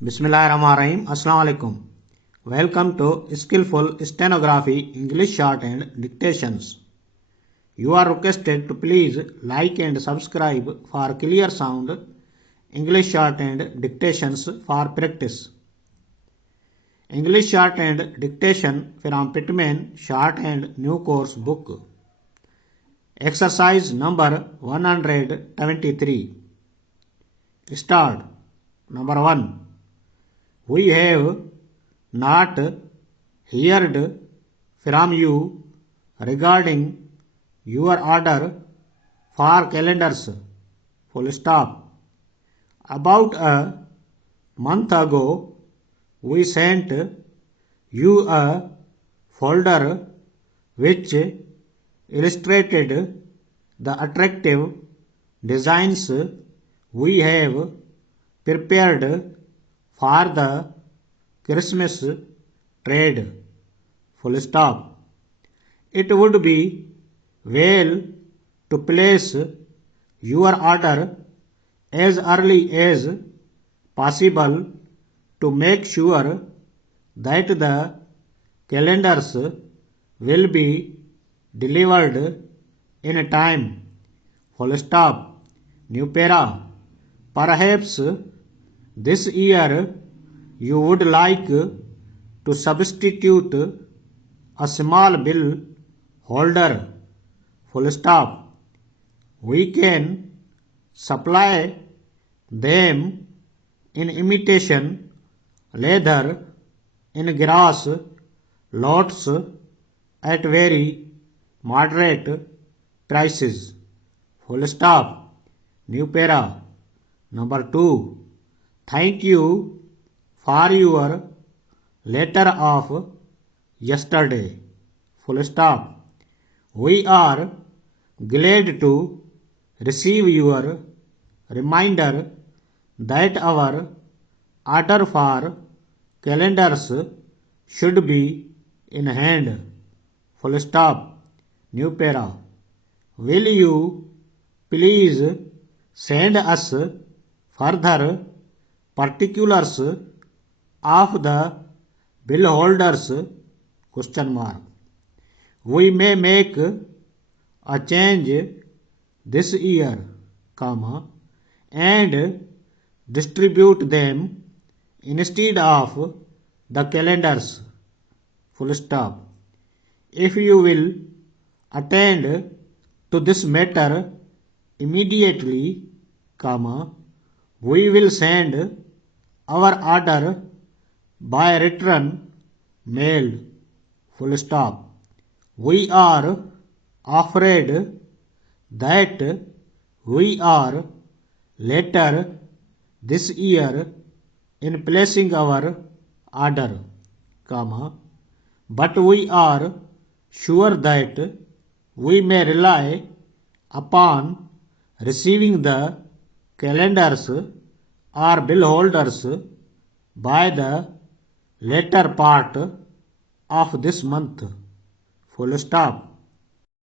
Bismillahirrahmanirrahim. Assalamu alaikum. Welcome to Skillful Stenography English Shorthand Dictations. You are requested to please like and subscribe for clear sound English Shorthand Dictations for practice. English Shorthand Dictation from Pitman Shorthand New Course Book. Exercise number 173. Start. Number 1. We have not heard from you regarding your order for calendars. Full stop. About a month ago, we sent you a folder which illustrated the attractive designs we have prepared for the Christmas trade. Full stop. It would be well to place your order as early as possible to make sure that the calendars will be delivered in time. Full stop. New para. Perhaps this year you would like to substitute a small bill holder. Full stop. We can supply them in imitation leather in grass lots at very moderate prices. Full stop. New para. Number 2. Thank you for your letter of yesterday. Full stop. We are glad to receive your reminder that our order for calendars should be in hand. Full stop. New para. Will you please send us further particulars of the bill holders? Question mark. We may make a change this year, comma, and distribute them instead of the calendars. Full stop. If you will attend to this matter immediately, comma, we will send our order by return mail. Full stop. We are afraid that we are later this year in placing our order, comma, but we are sure that we may rely upon receiving the calendars or bill holders by the later part of this month. Full stop.